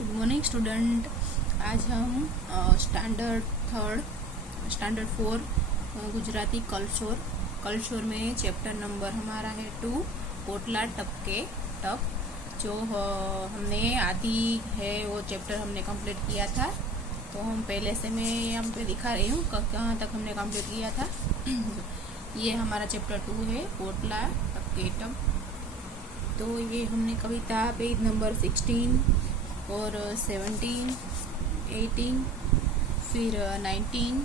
Good morning student. आज हम standard 4 Gujarati कलशोर में चैप्टर नंबर हमारा है 2 पोटला टपके टप। जो हमने आधी है वो चैप्टर हमने कंप्लीट किया था। तो हम पहले से मैं यहाँ पे दिखा रही हूँ कहाँ तक हमने कंप्लीट किया था। ये हमारा चैप्टर 2 है पोटला टपके टप। तो ये हमने कविता पेज नंबर 16 और 17, 18, फिर 19,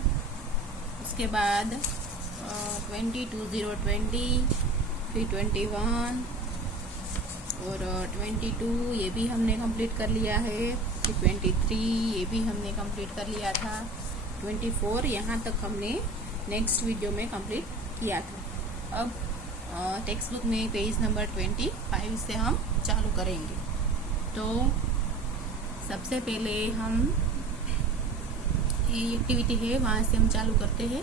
उसके बाद 20, 20, फिर 21 और 22 ये भी हमने कंप्लीट कर लिया है। फिर 23 ये भी हमने कंप्लीट कर लिया था। 24 यहाँ तक हमने नेक्स्ट वीडियो में कंप्लीट किया था। अब टेक्स्ट बुक में पेज नंबर 25 से हम चालू करेंगे। तो सबसे पहले हम ये एक्टिविटी है वहाँ से हम चालू करते हैं।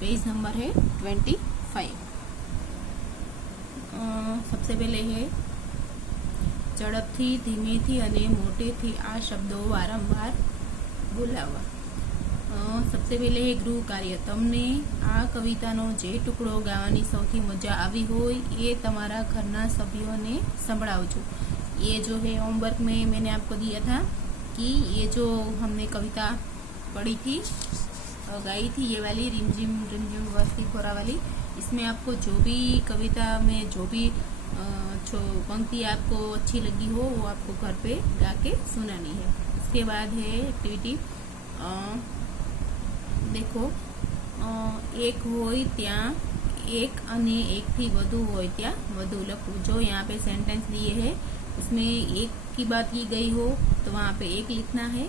पेज नंबर है 25। सबसे पहले है ઝડપથી ધીમેથી અને મોટેથી આ શબ્દો વારંવાર બોલાવવા। सबसे पहले है गृह कार्य। तमने आ कवितानो जे टुकड़ो गावानी सौथी मजा आवी होय ये तमारा घरना सभ्योने संभळावजो। ये जो है होमवर्क में मैंने आपको दिया था कि ये जो हमने कविता पढ़ी थी गाई थी ये वाली रिमझिम रिमझिम बरसती खोरा वाली, इसमें आपको जो भी कविता में जो भी पंक्ति आपको अच्छी लगी हो वो आपको घर पे गा के सुनानी है। उसके बाद है एक्टिविटी देखो एक होय त्या एक अने एक थी वधु होय त्या वधु लखू। जो यहाँ पे सेंटेंस दिए है उसमें एक की बात की गई हो तो वहाँ पे एक लिखना है,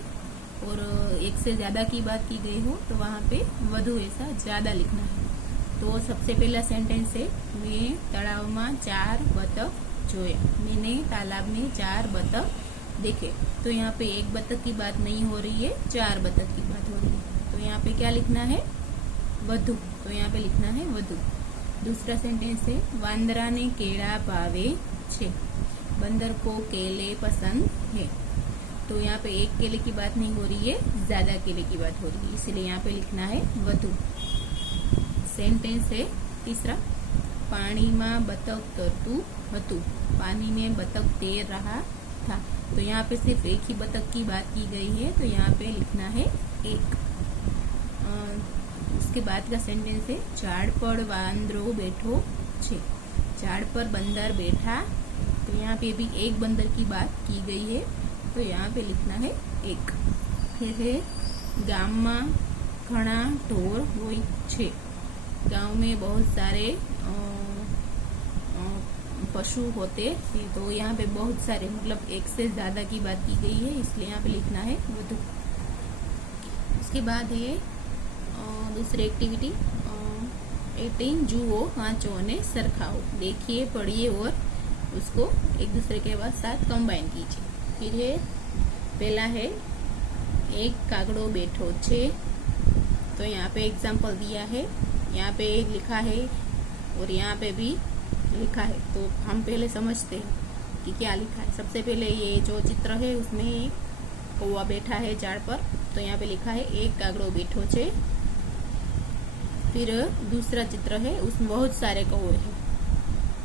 और एक से ज्यादा की बात की गई हो तो वहाँ पे वधु ऐसा ज्यादा लिखना है। तो सबसे पहला सेंटेंस है मैं तालाब में 4 बतख जोया। मैंने तालाब में 4 बतख देखे। तो यहाँ पे एक बतख की बात नहीं हो रही है, 4 बतख की बात हो रही है। तो यहाँ पे क्या लिखना है वधु। तो यहाँ पे लिखना है वधु। दूसरा सेंटेंस है वांदरा ने केला भावे छे। बंदर को केले पसंद है। तो यहाँ पे एक केले की बात नहीं हो रही है, ज्यादा केले की बात हो रही है, इसलिए यहाँ पे लिखना है वधु। सेंटेंस है तीसरा पानी में बतख तरतु हतु। पानी में बतख तैर रहा था। तो यहाँ पे सिर्फ एक ही बतख की बात की गई है, तो यहाँ पे लिखना है एक। उसके बाद का सेंटेंस है झाड़ पर वांदरो बैठो छे। झाड़ पर बंदर बैठा। तो यहाँ पे भी एक बंदर की बात की गई है, तो यहाँ पे लिखना है एक। फिर है गाम में घना ढोर होय छे। गांव में बहुत सारे पशु होते हैं। तो यहाँ पे बहुत सारे मतलब एक से ज्यादा की बात की गई है, इसलिए यहाँ पे लिखना है वधु। उसके बाद है दूसरी एक्टिविटी 18 जुओ वाँचो और सरखाओ। देखिए पढ़िए और उसको एक दूसरे के साथ कंबाइन कीजिए। फिर है पहला है एक कागड़ो बैठो छे। तो यहाँ पे एग्जाम्पल दिया है, यहाँ पे एक लिखा है और यहाँ पे भी लिखा है। तो हम पहले समझते हैं कि क्या लिखा है। सबसे पहले ये जो चित्र है उसमें एक कौवा बैठा है झाड़ पर। तो यहाँ पे लिखा है एक कागड़ो बैठो छे। फिर दूसरा चित्र है उसमें बहुत सारे कौवे हैं।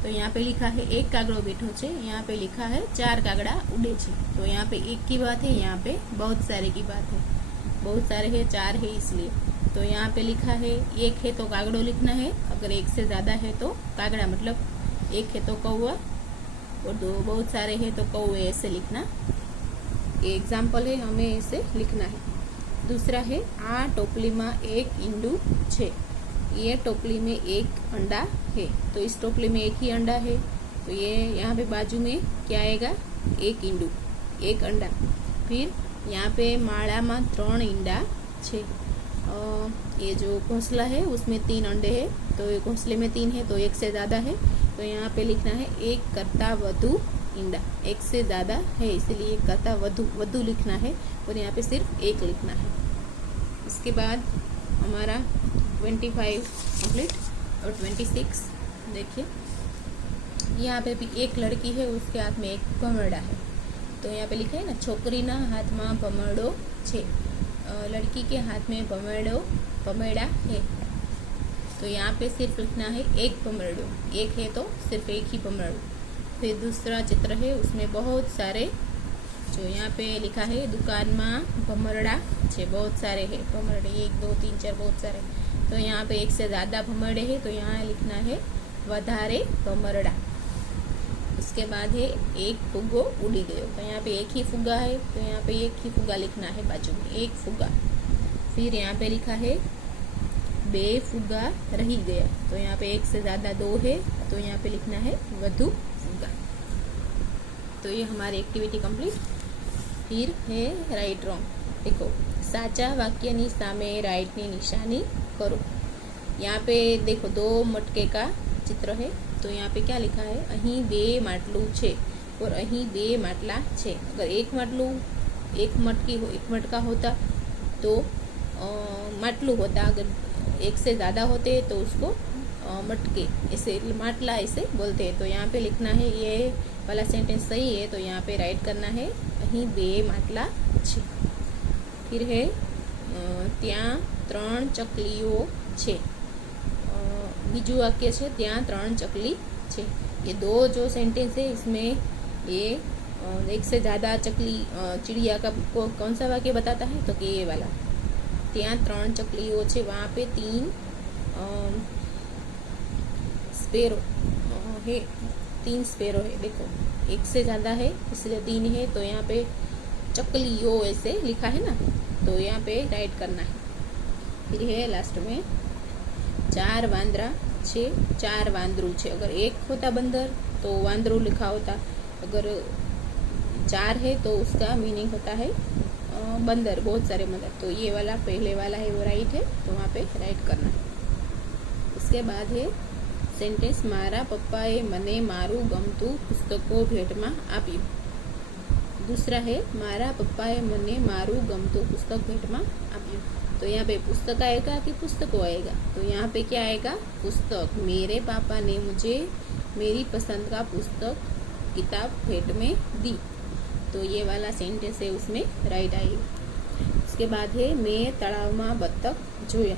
तो यहाँ पे लिखा है एक कागड़ो बैठो छे। यहाँ पे लिखा है 4 कागड़ा उड़े छे। तो यहाँ पे एक की बात है, यहाँ पे बहुत सारे की बात है। बहुत सारे है 4 है इसलिए। तो यहाँ पे लिखा है एक है तो कागड़ो लिखना है, अगर एक से ज्यादा है तो कागड़ा, मतलब एक है तो कौवा और दो बहुत सारे है तो कौवे, ऐसे लिखना। ये एग्जाम्पल है, हमें ऐसे लिखना है। दूसरा है आ टोपली में एक इंडू छे। ये टोपली में एक अंडा है। तो इस टोपली में एक ही अंडा है, तो ये यहाँ पे बाजू में क्या आएगा एक इंडू, एक अंडा। फिर यहाँ पे माड़ा में 3 इंडा छे। ये जो घोंसला है उसमें 3 अंडे हैं, तो ये घोंसले में 3 है तो एक से ज्यादा है। तो यहाँ पे लिखना है एक करता वधु इंडा। एक से ज्यादा है इसलिए एक करता वधु लिखना है, और यहाँ पे सिर्फ एक लिखना है। इसके बाद हमारा 25 कंप्लीट और 26 देखिए यहाँ पे भी एक लड़की है, उसके हाथ में एक कमरडा है। तो यहाँ पे लिखा है ना, छोकरीना हाथ में भमरडो छे, लड़की के हाथ में भमरड़ा है। तो यहाँ पे सिर्फ लिखना है एक भमरडो, एक है तो सिर्फ एक ही भमरडो। फिर दूसरा चित्र है, उसमें बहुत सारे, जो यहाँ पे लिखा है दुकान में भमरड़ा छे, बहुत सारे है भमरडे, 1 2 3 4 बहुत सारे। तो यहाँ पे एक से ज़्यादा भमरडे है, तो यहाँ लिखना है वधारे भमरड़ा। उसके बाद है एक फुग्गो उड़ी गयो, तो यहाँ पे एक ही फुग्गा है, तो यहाँ पे एक ही फुग्गा लिखना है बाजू में, एक फुग्गा। फिर यहाँ पे लिखा है बे फुग्गा रही गया, तो यहाँ पे एक से ज़्यादा 2 है, तो यहाँ पे लिखना है वधु फुग्गा। तो ये हमारी एक्टिविटी कंप्लीट। फिर है राइट रॉन्ग। देखो, साचा वाक्यनी सामे राइटनी निशानी करो। यहाँ पे देखो 2 मटके का चित्र है, तो यहाँ पे क्या लिखा है, अहीं 2 માટલું છે और अहीं 2 માટલા છે। अगर एक मटका होता तो માટલું होता, अगर एक से ज़्यादा होते तो उसको मटके, ऐसे માટલા ऐसे बोलते हैं। तो यहाँ पे लिखना है, ये वाला सेंटेंस सही है, तो यहाँ पे राइट करना है अहीं 2 માટલા છે। फिर है ત્યાં 3 ચકલીઓ છે, बीजू वाक्य है ત્યાં 3 चकली છે। ये 2 जो सेंटेंस है, इसमें ये एक से ज़्यादा चकली चिड़िया का कौन सा वाक्य बताता है, तो कि ये वाला ત્યાં 3 चकलीओ છે, वहाँ पे 3 स्पेरो है, 3 स्पेरो है। देखो एक से ज़्यादा है इसलिए 3 है, तो यहाँ पे चकलियो ऐसे लिखा है ना, तो यहाँ पे राइट करना है। फिर है लास्ट में 4 वांदरा छे, 4 वांदरू छे। अगर एक होता बंदर तो वांदरू लिखा होता, अगर 4 है तो उसका मीनिंग होता है बंदर, बहुत सारे बंदर। तो ये वाला पहले वाला है वो राइट है, तो वहाँ पे राइट करना है। उसके बाद है सेंटेंस, मारा पप्पाए मने मारू गमतू पुस्तकों भेट में आप्यु। दूसरा है, मारा पप्पाए मने मारू गमतू पुस्तक भेट में आप्यु। तो यहाँ पे पुस्तक आएगा कि पुस्तकों आएगा, तो यहाँ पे क्या आएगा, पुस्तक। मेरे पापा ने मुझे मेरी पसंद का पुस्तक किताब भेंट में दी, तो ये वाला सेंटेंस है उसमें राइट आएगा। उसके बाद है, मैं तलाव में बत्तख जोया,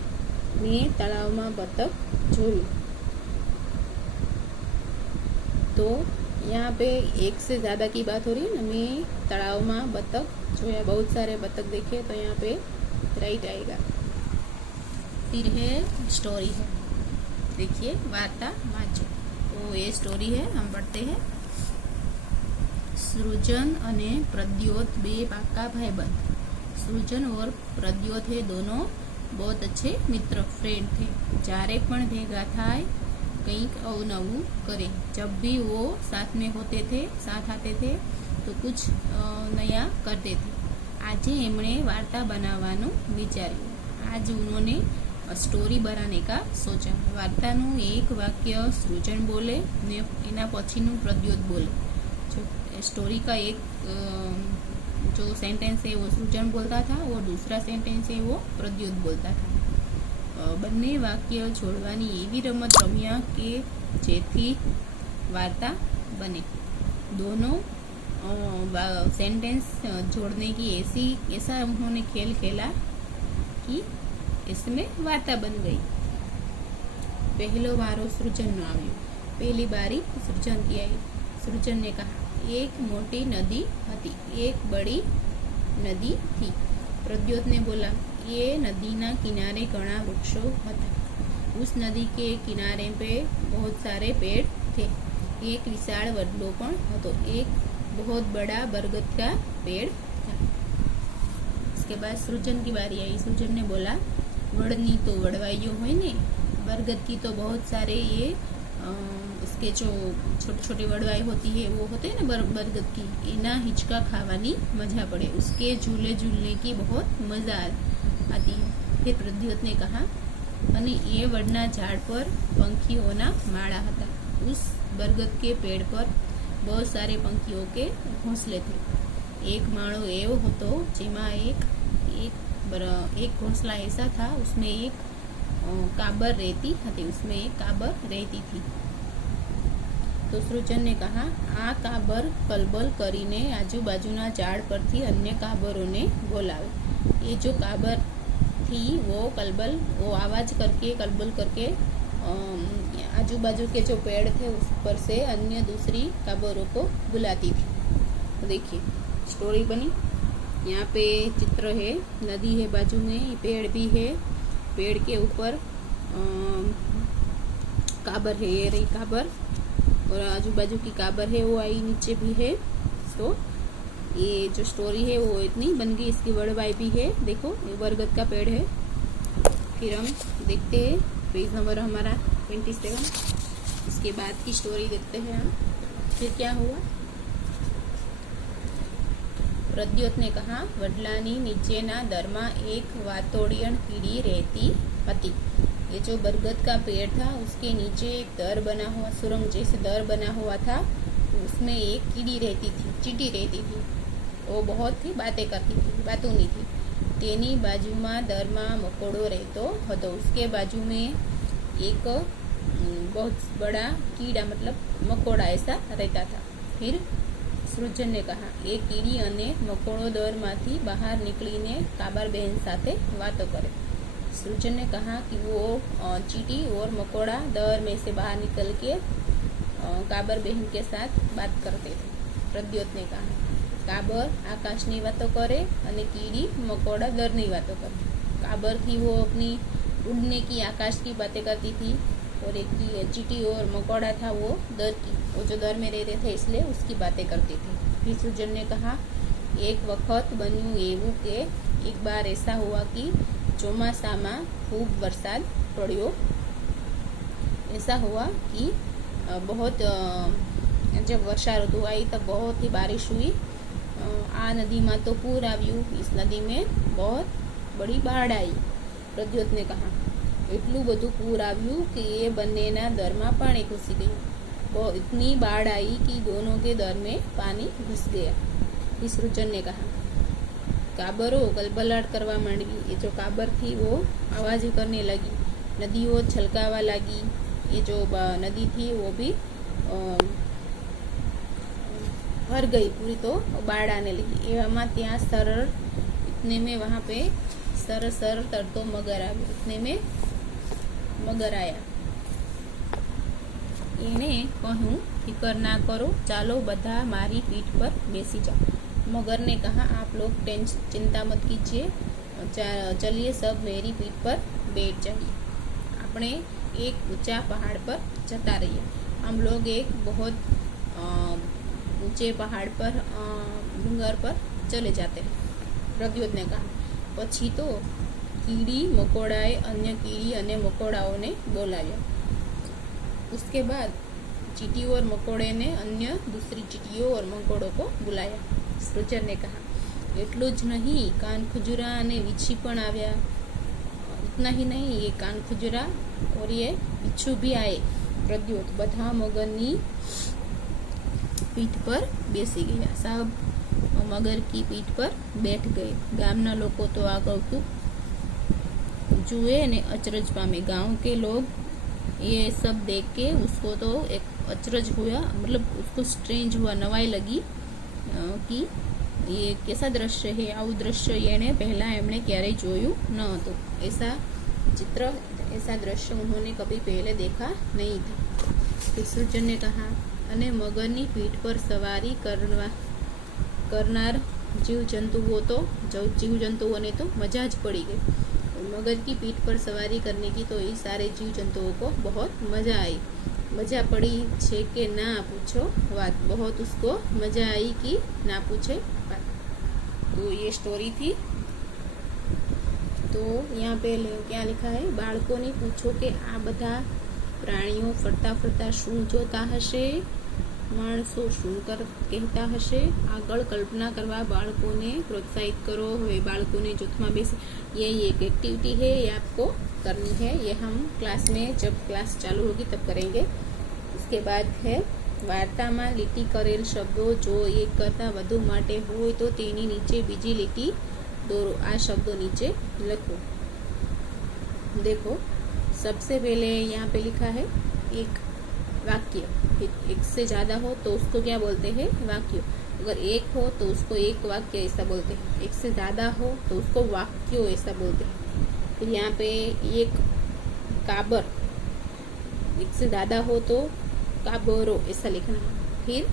मैं तलाव में बत्तख जोयु। तो यहाँ पे एक से ज़्यादा की बात हो रही है ना, मैं तलाव में बत्तख जोया, बहुत सारे बत्तख देखे, तो यहाँ पे राइट आएगा। फिर है स्टोरी है, देखिए वार्ता वाँचो। तो ये स्टोरी है, हम पढ़ते हैं। सृजन अने प्रद्योत 2 पाका भाईबंध। सृजन और प्रद्योत है, दोनों बहुत अच्छे मित्र, फ्रेंड थे। जारे पण भेगा थाय कंईक अवनवू करे, जब भी वो साथ में होते थे, साथ आते थे, तो कुछ नया करते थे। आज एमणे वार्ता बनावानुं विचार्युं। आज उन्होंने स्टोरी बनाने का सोचा। वार्तानुं एक वाक्य सृजन बोले ने एना पछीनुं प्रद्योत बोले। जो स्टोरी का एक जो सेंटेंस है वो सृजन बोलता था और दूसरा सेंटेंस है वो प्रद्योत बोलता था। बंने वाक्य जोड़वानी एवी रमत रम्या के जेथी वार्ता बने। दोनों सेंटेंस जोड़ने की ऐसा उन्होंने खेल खेला कि इसमें वार्ता बन गई। पहलो वारो सृजन नो आव्यो, पहली बारी सृजन की आई। सृजन ने कहा, एक मोटी नदी थी, एक बड़ी नदी थी। प्रद्योत ने बोला, ये नदी ना किनारे घना वृक्षों था। उस नदी के किनारे पे बहुत सारे पेड़ थे। एक विशाल वडलो पण हतो, एक बहुत बड़ा बरगद का पेड़ था। उसके बाद सृजन की बारी आई। सृजन ने बोला, वड़नी तो वड़वाइयो होय ने, बरगद की तो बहुत सारे ये उसके जो छोटे छोटे वड़वाई होती है वो होते हैं ना बरगद की, एना हिचका खावानी मजा पड़े, उसके झूले झूलने की बहुत मजा आती है। फिर प्रद्योत ने कहा, अने ये वड़ना झाड़ पर पंखीओना माड़ा हता। उस बरगद के पेड़ पर बहुत सारे पंखीओं के घोंसले थे। एक माड़ो एवो हतो जेमा एक घोंसला ऐसा था, उसमें एक काबर रहती थी, उसमें एक काबर रहती थी। तो सृजन ने कहा, आ काबर कलबल करीने आजूबाजूना झाड़ परथी अन्य काबरोने बोलावे। ये जो काबर थी वो कलबल, वो आवाज करके कलबल करके आजू बाजू के जो पेड़ थे उस पर से अन्य दूसरी काबरों को बुलाती थी। तो देखिए स्टोरी बनी। यहाँ पे चित्र है, नदी है बाजू में, पेड़ भी है, पेड़ के ऊपर काबर है, ये रही काबर, और आजू बाजू की काबर है वो आई नीचे भी है। तो ये जो स्टोरी है वो इतनी बन गई, इसकी वर्डवाई भी है। देखो ये बरगद का पेड़ है। फिर हम देखते हैं पेज नंबर हमारा 27। इसके बाद की स्टोरी देखते हैं हम। फिर क्या हुआ? प्रद्योत ने कहा, वडलानी नीचेना दरमा एक वातोड़ियण कीड़ी रहती हती। ये जो बरगद का पेड़ था उसके नीचे एक दर बना हुआ, सुरंग जैसे दर बना हुआ था, उसमें एक कीड़ी रहती थी, चींटी रहती थी। वो बहुत ही बातें करती थी, बातूनी थी। तेनी बाजूमा दरमा मकोड़ो रहतो हतो। उसके बाजू में एक बहुत बड़ा कीड़ा मतलब मकोड़ा ऐसा रहता था। फिर सृजन ने कहा, ए कीड़ी अने मकोड़ो दरमांथी बहार निकलीने काबर बहन साथे वातो करे। सृजन ने कहा कि वो चींटी और मकोड़ा दर में से बाहर निकल के काबर बहन के साथ बात करते थे। प्रद्योत ने कहा, काबर आकाशनी वातो करे अने कीड़ी मकोड़ा दરની वातो करे। काबर थी वो अपनी उड़ने की, आकाश की बातें करती थी, और एक चींटी और मकोड़ा था वो दर की, वो जो दर में रहते थे इसलिए उसकी बातें करती थी। फिर सृजन ने कहा, एक वक्त बन्यू एवं के एक बार ऐसा हुआ कि ચોમાસામાં खूब वरसाद पड़ो। ऐसा हुआ कि बहुत जब वर्षा ऋतु आई तब बहुत ही बारिश हुई। आ नदी में तो पूर आव्यू, इस नदी में बहुत बड़ी बाढ़ आई। प्रद्योत ने कहा, એટલું બધું પૂર આવ્યું कि ये બંનેના દરમાં પાણી ઘૂસી ગયું। वो इतनी बाढ़ आई कि दोनों के दर में पानी घुस गया। फिर सृजन ने कहा, काबरो कलबलाट करवा માંડવી। ये जो काबर थी वो आवाज करने लगी, नदियों छलकावा लगी। ये जो नदी थी वो भी भर गई पूरी, तो बाढ़ आने लगी। एવામાં ત્યાં सरर, इतने में वहाँ पे सर सर तरतो मगर आ गया। इतने में मगर आया। एने कहूँ, फिकर ना करो, चालो बधा मारी पीठ पर बेसी जाओ। मगर ने कहा, आप लोग चिंता मत कीजिए, चलिए सब मेरी पीठ पर बैठ जाइए। अपने एक ऊंचा पहाड़ पर जता रहिए। हम लोग एक बहुत ऊंचे पहाड़ पर, डूंगर पर चले जाते हैं। प्रद्योत ने कहा, પછી તો कीड़ी मकोड़ाए अन्य कीड़ी अने मकोड़ाओने बोलाव्या। उसके बाद चींटी और मकोड़े ने अन्य दूसरी चींटियों और मकोड़ों को बुलाया। सृजन ने कहा, એટલું જ नहीं, कान खुजुरा अने वीछी पण आव्या। इतना ही नहीं, ये कान खुजुरा और ये बिच्छू भी आए। प्रद्योत बधा मगरनी पीठ पर बेसी गया। सब मगर की पीठ पर बैठ गए। गामना लोग तो आ कौतुक जुए ने अचरज पामे। गांव के लोग ये सब देख के उसको तो एक अचरज हुआ, मतलब उसको स्ट्रेंज हुआ, नवाई लगी कि ये कैसा दृश्य है, आવું दृश्य येने पहला एमने क्यारेय जोयु न हतुं। ऐसा चित्र, ऐसा दृश्य उन्होंने कभी पहले देखा नहीं था। फिर सृजन ने कहा, अने मगरनी पीठ पर सवारी करनार जीव जंतुओं ने तो मजा ज पड़ी गई। मगर की पीठ पर सवारी करने की तो ये सारे जीव जंतुओं को बहुत मजा आई। मजा पड़ी छे के ना पूछो बात, बहुत उसको मजा आई कि ना पूछे बात। तो ये स्टोरी थी। तो यहाँ पे क्या लिखा है, बाळको ने पूछो कि आ बधा प्राणियों फरता फरता शू जोता हशे, माणसो शू कहता हशे। आगळ कल्पना करवा बाळकोने प्रोत्साहित करो। वे बाळकोने जूथमा बेसे, ये एक एक्टिविटी है, ये आपको करनी है। ये हम क्लास में, जब क्लास चालू होगी तब करेंगे। उसके बाद है वार्तामां લીટી करेल शब्दों जो एक करता વધુ માટે હોય तो तेनी नीचे बीजी લીટી દોરો। आ शब्दों नीचे लखो। देखो सबसे पहले यहाँ पे लिखा है एक वाक्य। फिर एक से ज़्यादा हो तो उसको क्या बोलते हैं, वाक्य। अगर एक हो तो उसको एक वाक्य ऐसा बोलते हैं, एक से ज़्यादा हो तो उसको वाक्यो ऐसा बोलते हैं। फिर यहाँ पे एक काबर, एक से ज़्यादा हो तो काबरो ऐसा लिखना है। फिर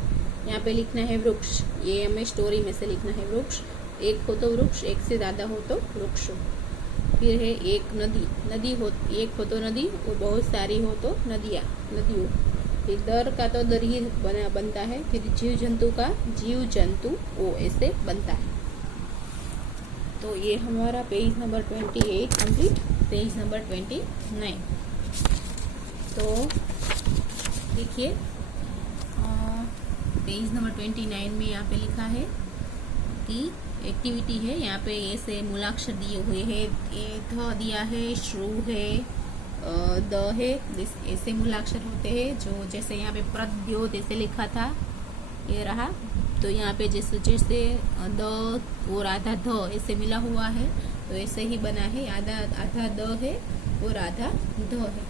यहाँ पे लिखना है वृक्ष, ये हमें स्टोरी में से लिखना है वृक्ष। एक हो तो वृक्ष, एक से ज़्यादा हो तो वृक्षो। फिर है एक नदी, नदी हो, एक हो तो नदी और बहुत सारी हो तो नदियाँ, नदियों। फिर दर का तो दर ही बनता है। फिर जीव जंतु का जीव जंतु वो ऐसे बनता है। तो ये हमारा page number 28 complete. Page number 29 तो देखिए, पेज नंबर 29 में यहाँ पे लिखा है कि एक्टिविटी है। यहाँ पे ऐसे मूलाक्षर दिए हुए हैं, ए ध दिया है, श्रु है, द है, ऐसे मूलाक्षर होते हैं। जो जैसे यहाँ पे प्रद्योत ऐसे लिखा था, ये रहा। तो यहाँ पे जैसे जैसे द और आधा ध ऐसे मिला हुआ है, तो ऐसे ही बना है। आधा आधा द है और आधा ध है।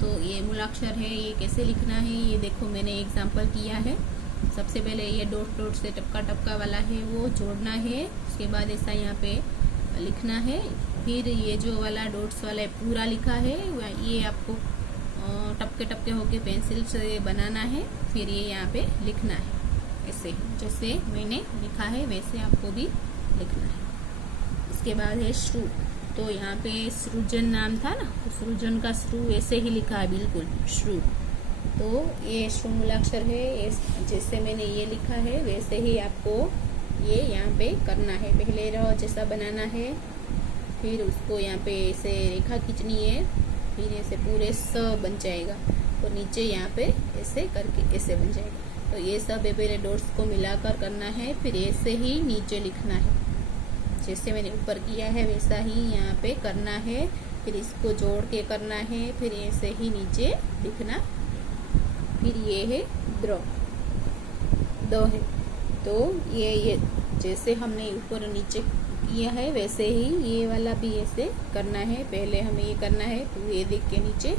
तो ये मूलाक्षर है, ये कैसे लिखना है ये देखो, मैंने एग्जाम्पल किया है। सबसे पहले ये डॉट डॉट से टपका टपका वाला है वो जोड़ना है। उसके बाद ऐसा यहाँ पे लिखना है। फिर ये जो वाला डॉट्स वाला पूरा लिखा है, ये आपको टपके टपके होके पेंसिल से बनाना है। फिर ये यहाँ पे लिखना है ऐसे, जैसे मैंने लिखा है वैसे आपको भी लिखना है। इसके बाद है श्रु, तो यहाँ पे सृजन नाम था ना, तो सृजन का श्रु ऐसे ही लिखा है बिल्कुल, श्रु। तो ये श्रु मूलाक्षर है, जैसे मैंने ये लिखा है वैसे ही आपको ये यहाँ पे करना है। पहले र जैसा बनाना है, फिर उसको यहाँ पे ऐसे रेखा खींचनी है, फिर ऐसे पूरे स बन जाएगा और नीचे यहाँ पे ऐसे करके ऐसे बन जाएगा। तो ये सब पहले डॉट्स को मिलाकर करना है, फिर ऐसे ही नीचे लिखना है। जैसे मैंने ऊपर किया है वैसा ही यहाँ पे करना है, फिर इसको जोड़ के करना है, फिर ऐसे ही नीचे लिखना। फिर ये है द्र, द है। तो ये जैसे हमने ऊपर नीचे किया है वैसे ही ये वाला भी ऐसे करना है। पहले हमें ये करना है, तो ये देख के नीचे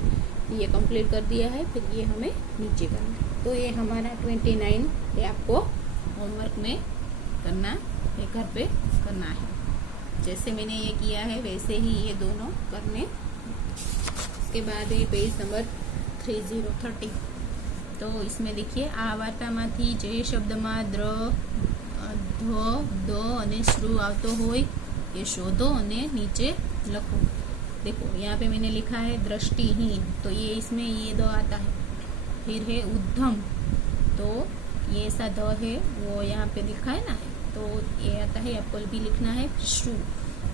ये कंप्लीट कर दिया है, फिर ये हमें नीचे करना है। तो ये हमारा 29 ये आपको होमवर्क में करना है, घर पे करना है। जैसे मैंने ये किया है वैसे ही ये दोनों करने। इसके बाद ये पेज नंबर 30. तो इसमें देखिए, आ वार्तामांथी जे शब्दમાં દ્ર, ધ, દ અને શ્રુ આવતો હોય એ શોધો અને नीचे લખો। देखो यहाँ पे मैंने लिखा है दृष्टिहीन, तो ये इसमें ये द आता है। फिर है उद्धम, तो ये ऐसा द है वो यहाँ पे लिखा है ना, तो ये आता है, आपको भी लिखना है श्रु।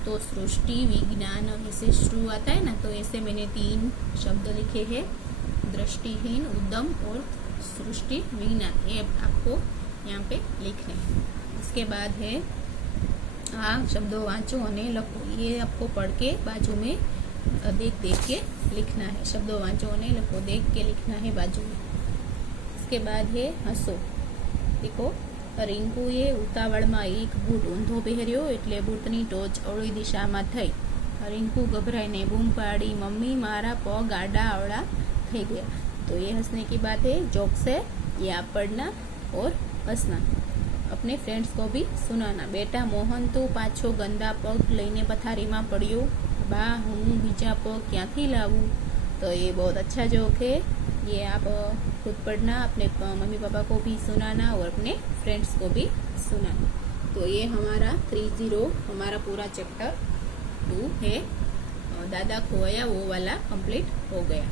तो सृष्टि विज्ञान ऐसे श्रु आता है ना, तो ऐसे मैंने 3 शब्द लिखे हैं, दृष्टिहीन, उद्यम और सृष्टि विज्ञान। ये आपको यहाँ पे लिखने हैं। इसके बाद है आ शब्दों वाँचो और लखो, ये आपको पढ़ के बाजू में देख के लिखना है। शब्दों वाँचो और लखो, देख के लिखना है बाजू में। इसके बाद है हसो। देखो, रिंकूए उतावळમાં एक बूट ઊંધો પહેર્યો એટલે બૂટની ટોચ અવળી દિશામાં થઈ। रिंकू घबराઈને बूम पाड़ी, मम्मी मारा पग आड़ा अवड़ा થઈ गया। तो ये हंसने की बात है, जोक्स है, ये आप पढ़ना और हंसना। अपने फ्रेंड्स को भी सुनाना। बेटा मोहन तो पाछो गंदा पग लईने पथारीमां पड्यो, बा हूँ बीजा पग क्यांथी लावूं। तो ये बहुत अच्छा जोक है, ये आप खुद पढ़ना, अपने मम्मी पापा को भी सुनाना और अपने फ्रेंड्स को भी सुनाना। तो ये हमारा 30 हमारा पूरा चैप्टर 2 है, दादा खोया वो वाला कंप्लीट हो गया।